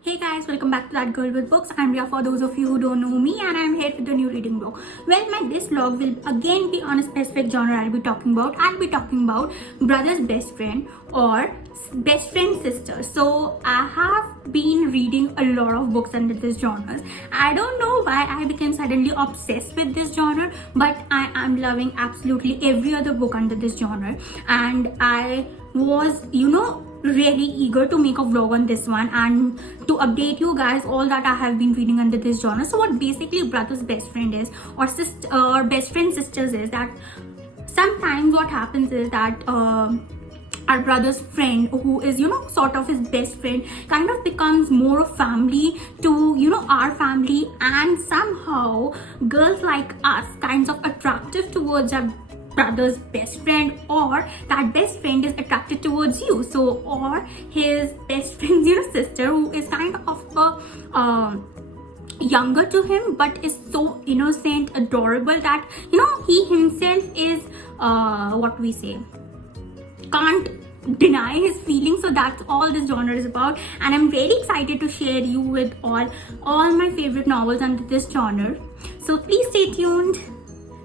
Hey guys, welcome back to That Girl with Books. I'm Ria for those of you who don't know me, and I'm here with a new reading vlog. Well, this vlog will again be on a specific genre I'll be talking about. I'll be talking about brother's best friend or best friend sister. So I have been reading a lot of books under this genre. I don't know why I became suddenly obsessed with this genre, but I am loving absolutely every other book under this genre, and I was really eager to make a vlog on this one and to update you guys all that I have been reading under this genre. So what basically brother's best friend is, or sister or best friend sisters, is that sometimes what happens is that our brother's friend, who is sort of his best friend, kind of becomes more of family to our family, and somehow girls like us kinds of attractive towards our brother's best friend, or that best friend is attracted towards you. So, or his best friend's sister, who is kind of a younger to him but is so innocent, adorable, that he himself is what we say, can't deny his feelings. So that's all this genre is about, and I'm very excited to share you with all my favorite novels under this genre. So please stay tuned.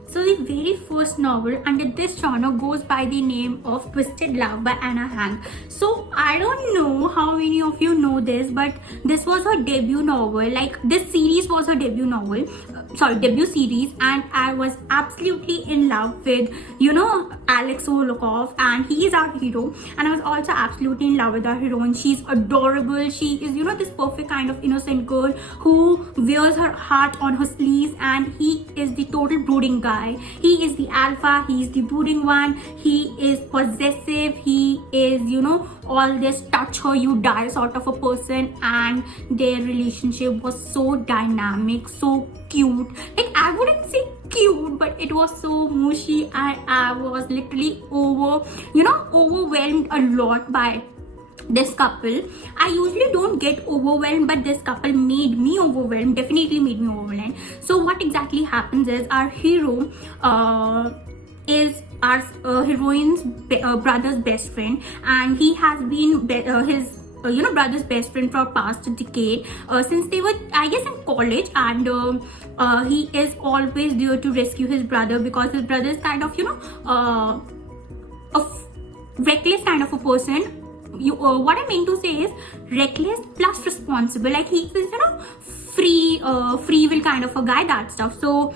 So the very first novel under this genre goes by the name of Twisted Love by Anna Hank. So I don't know how many of you know this, but this was her debut novel. Like, this series was her debut novel, debut series, and I was absolutely in love with Alex Volokov, and he is our hero, and I was also absolutely in love with our heroine. She's adorable. She is this perfect kind of innocent girl who wears her heart on her sleeves, and he is the total brooding guy. He is the alpha, he is the brooding one, he is possessive, he is all this touch her you die sort of a person, and their relationship was so dynamic, so cute. Like, I wouldn't say cute, but it was so mushy, and I was literally overwhelmed a lot by this couple. I usually don't get overwhelmed, but this couple made me overwhelmed, definitely made me overwhelmed. So what exactly happens is, our hero is our heroine's brother's best friend, and he has been his brother's best friend for past decade, since they were, I guess, in college, and he is always there to rescue his brother, because his brother is kind of reckless kind of a person. What I mean to say is reckless plus responsible. Like, he is free will kind of a guy, that stuff. So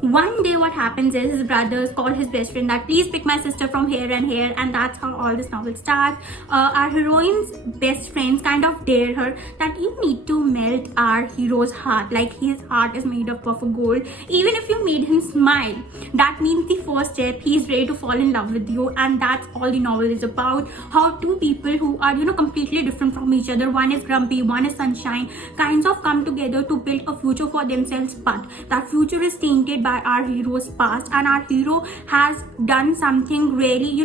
one day what happens is, his brothers call his best friend that please pick my sister from here and here, and that's how all this novel starts. Our heroine's best friends kind of dare her that you need to melt our hero's heart. Like, his heart is made up of a gold. Even if you made him smile, that means the first step, he's ready to fall in love with you. And that's all the novel is about. How two people who are completely different from each other, one is grumpy, one is sunshine, kinds of come together to build a future for themselves, but that future is tainted by our hero's past, and our hero has done something really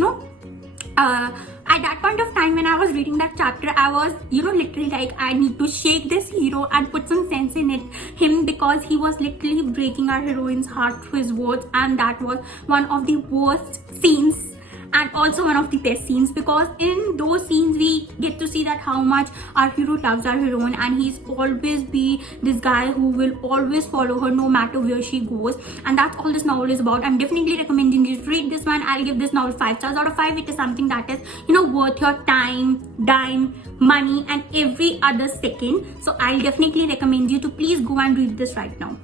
at that point of time when I was reading that chapter, I was literally like, I need to shake this hero and put some sense in him, because he was literally breaking our heroine's heart through his words. And that was one of the worst scenes, and also one of the best scenes, because in those scenes we get to see that how much our hero loves our heroine, and he's always be this guy who will always follow her no matter where she goes. And that's all this novel is about. I'm definitely recommending you to read this one. I'll give this novel 5 stars out of 5. It is something that is worth your time, dime, money, and every other second. So I'll definitely recommend you to please go and read this right now.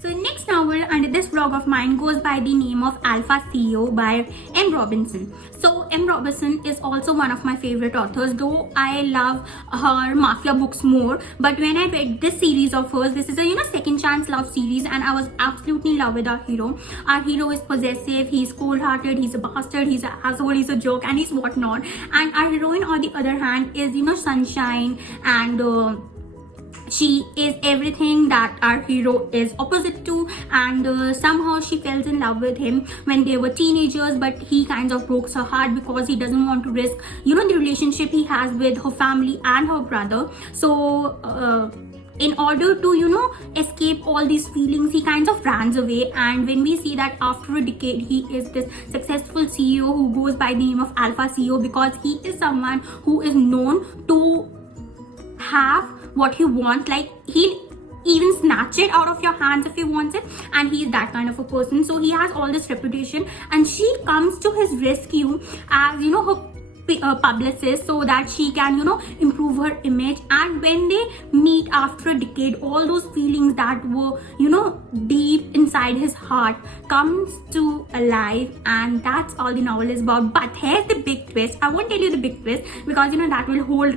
So the next novel under this vlog of mine goes by the name of Alpha CEO by M. Robinson. So M. Robinson is also one of my favorite authors, though I love her mafia books more. But when I read this series of hers, this is a second chance love series, and I was absolutely in love with our hero. Our hero is possessive, he's cold-hearted, he's a bastard, he's an asshole, he's a joke, and he's whatnot. And our heroine, on the other hand, is sunshine, and she is everything that our hero is opposite to. And somehow she fell in love with him when they were teenagers, but he kind of broke her heart because he doesn't want to risk the relationship he has with her family and her brother. So in order to escape all these feelings, he kind of runs away. And when we see that after a decade, he is this successful CEO who goes by the name of Alpha CEO, because he is someone who is known to have what he wants. Like, he'll even snatch it out of your hands if he wants it, and he's that kind of a person. So he has all this reputation, and she comes to his rescue as, you know, her publicist, so that she can, you know, improve her image. And when they meet after a decade, all those feelings that were, you know, deep inside his heart comes to alive, and that's all the novel is about. But here's the big twist. I won't tell you the big twist, because, you know, that will hold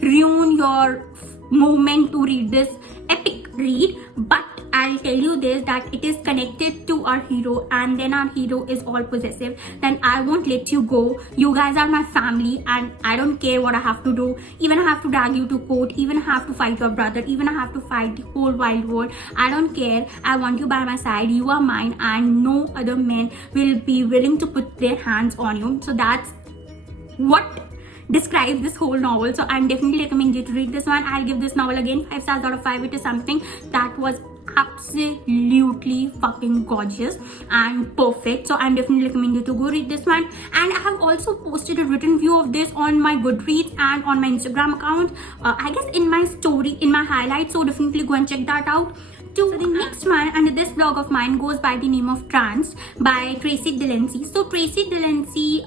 ruin your moment to read this epic read. But I'll tell you this, that it is connected to our hero, and then our hero is all possessive. Then I won't let you go. You guys are my family, and I don't care what I have to do. Even I have to drag you to court, even I have to fight your brother, even I have to fight the whole wide world. I don't care. I want you by my side. You are mine, and no other men will be willing to put their hands on you. So that's what describe this whole novel. So I'm definitely recommend you to read this one. I'll give this novel again 5 stars out of 5. It is something that was absolutely fucking gorgeous and perfect. So I'm definitely recommend you to go read this one. And I have also posted a written view of this on my Goodreads and on my Instagram account, I guess in my story, in my highlights. So definitely go and check that out. So the next one under this blog of mine goes by the name of Trance by Tracy Delancey. So Tracy Delancey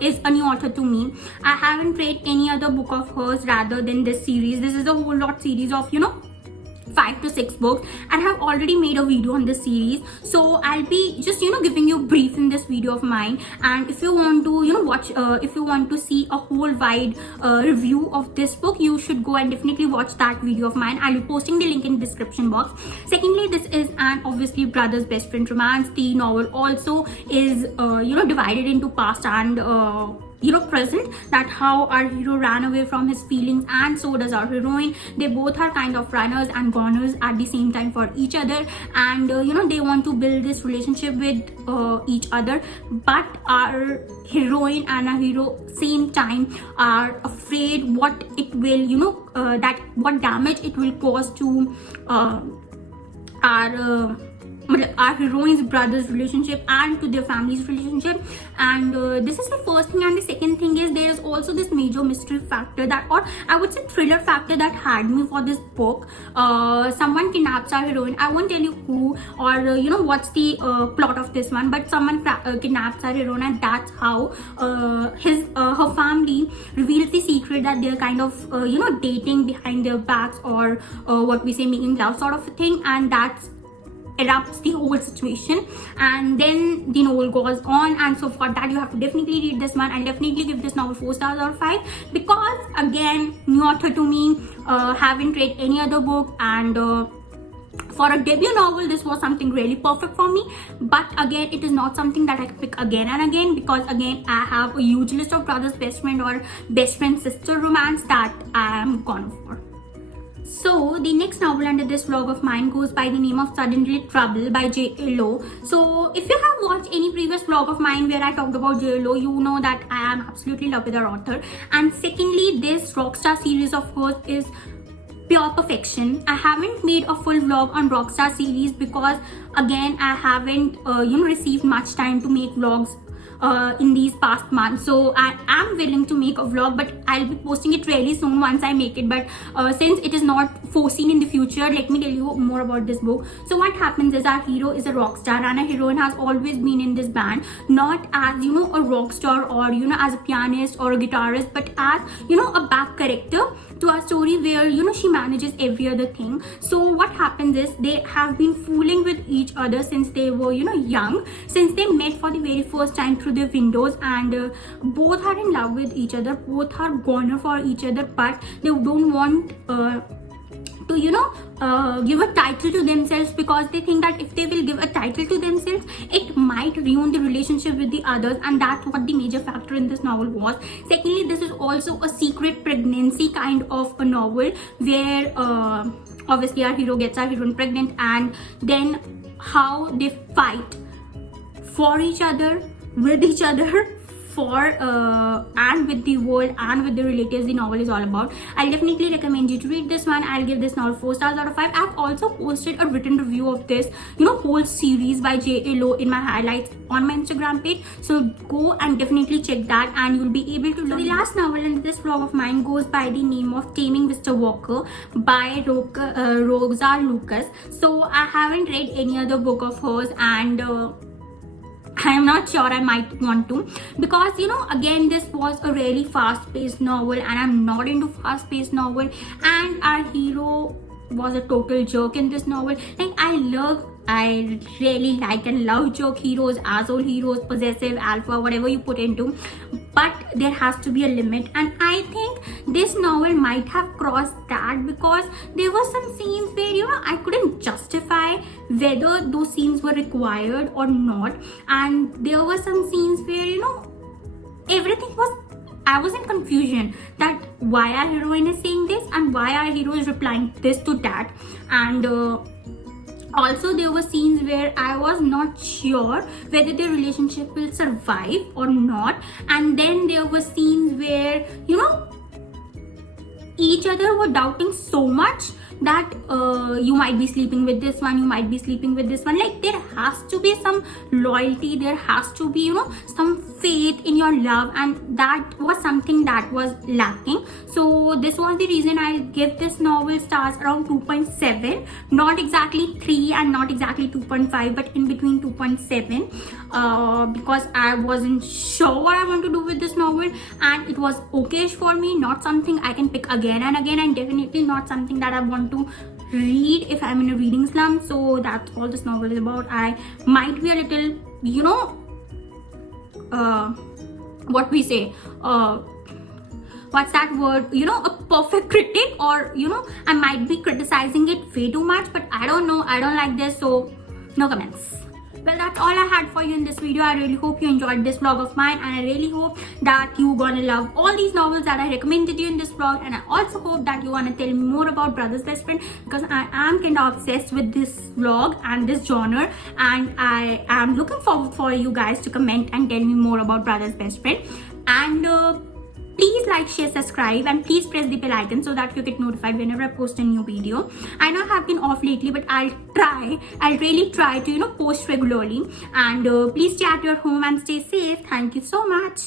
is a new author to me. I haven't read any other book of hers rather than this series. This is a whole lot series of, you know, 5 to 6 books, and have already made a video on this series. So I'll be just, you know, giving you a brief in this video of mine. And if you want to, you know, watch, if you want to see a whole wide review of this book, you should go and definitely watch that video of mine. I'll be posting the link in the description box. Secondly, this is an obviously brother's best friend romance. The novel also is, you know, divided into past and you know, present, that how our hero ran away from his feelings, and so does our heroine. They both are kind of runners and goners at the same time for each other, and you know, they want to build this relationship with each other. But our heroine and our hero same time are afraid what it will, you know, that what damage it will cause to our heroine's brother's relationship and to their family's relationship. And this is the first thing. And the second thing is, there is also this major mystery factor, that, or I would say thriller factor, that had me for this book. Someone kidnaps our heroine. I won't tell you who or you know, what's the plot of this one, but someone kidnaps our heroine, and that's how her family reveals the secret that they're kind of you know, dating behind their backs, or what we say, making love sort of a thing. And that's erupts the whole situation, and then the novel goes on. And so for that, you have to definitely read this one. I'll definitely give this novel 4 stars out of 5, because again, new author to me, haven't read any other book, and for a debut novel, this was something really perfect for me. But again, it is not something that I can pick again and again, because again, I have a huge list of brother's best friend or best friend sister romance that I am gone for. So the next novel under this vlog of mine goes by the name of Suddenly Trouble by J.Lo. So if you have watched any previous vlog of mine where I talked about J.Lo, you know that I am absolutely in love with her author. And secondly, this Rockstar series of hers is pure perfection. I haven't made a full vlog on Rockstar series because again, I haven't you know, received much time to make vlogs in these past months. So I am willing to make a vlog, but I'll be posting it really soon once I make it. But since it is not foreseen in the future, let me tell you more about this book. So what happens is, our hero is a rock star, and our heroine has always been in this band, not as, you know, a rock star or, you know, as a pianist or a guitarist, but as, you know, a back character to our story where, you know, she manages every other thing. So what happens is, they have been fooling with each other since they were, you know, young, since they met for the very first time through their windows, and both are in love with each other, both are goner for each other, but they don't want to, you know, give a title to themselves, because they think that if they will give a title to themselves, it might ruin the relationship with the others. And that's what the major factor in this novel was. Secondly, this is also a secret pregnancy kind of a novel where obviously our hero gets our heroine pregnant, and then how they fight for each other, with each other, for and with the world and with the relatives the novel is all about. I'll definitely recommend you to read this one. I'll give this novel 4 stars out of 5. I've also posted a written review of this, whole series by J.A. Lowe in my highlights on my Instagram page. So go and definitely check that, and you'll be able to learn. The last novel in this vlog of mine goes by the name of Taming Mr Walker by Rosa Lucas. So I haven't read any other book of hers, and I am not sure I might want to, because again, this was a really fast-paced novel and I'm not into fast-paced novel, and our hero was a total jerk in this novel. Like, I really like and love jerk heroes, asshole heroes, possessive, alpha, whatever you put into, but there has to be a limit, and I think this novel might have crossed that, because there were some scenes where I couldn't justify whether those scenes were required or not, and there were some scenes where everything was, I was in confusion that why our heroine is saying this and why our hero is replying this to that, and also there were scenes where I was not sure whether their relationship will survive or not, and then there were scenes where each other were doubting so much that you might be sleeping with this one, you might be sleeping with this one. Like, there has to be some loyalty, there has to be some faith in your love, and that was something that was lacking. So this was the reason I give this novel stars around 2.7, not exactly 3 and not exactly 2.5, but in between 2.7, because I wasn't sure what I want to do with this novel, and it was okay for me, not something I can pick again and again, and definitely not something that I want to read if I'm in a reading slump. So that's all this novel is about. I might be a little what we say, what's that word, a perfect critic, or I might be criticizing it way too much, but I don't know, I don't like this, so no comments. Well, that's all I had for you in this video. I really hope you enjoyed this vlog of mine, and I really hope that you gonna love all these novels that I recommended you in this vlog, and I also hope that you wanna tell me more about Brother's Best Friend, because I am kind of obsessed with this vlog and this genre, and I am looking forward for you guys to comment and tell me more about Brother's Best Friend. And please like, share, subscribe, and please press the bell icon so that you get notified whenever I post a new video. I know I have been off lately, but I'll really try to post regularly. And please stay at your home and stay safe. Thank you so much.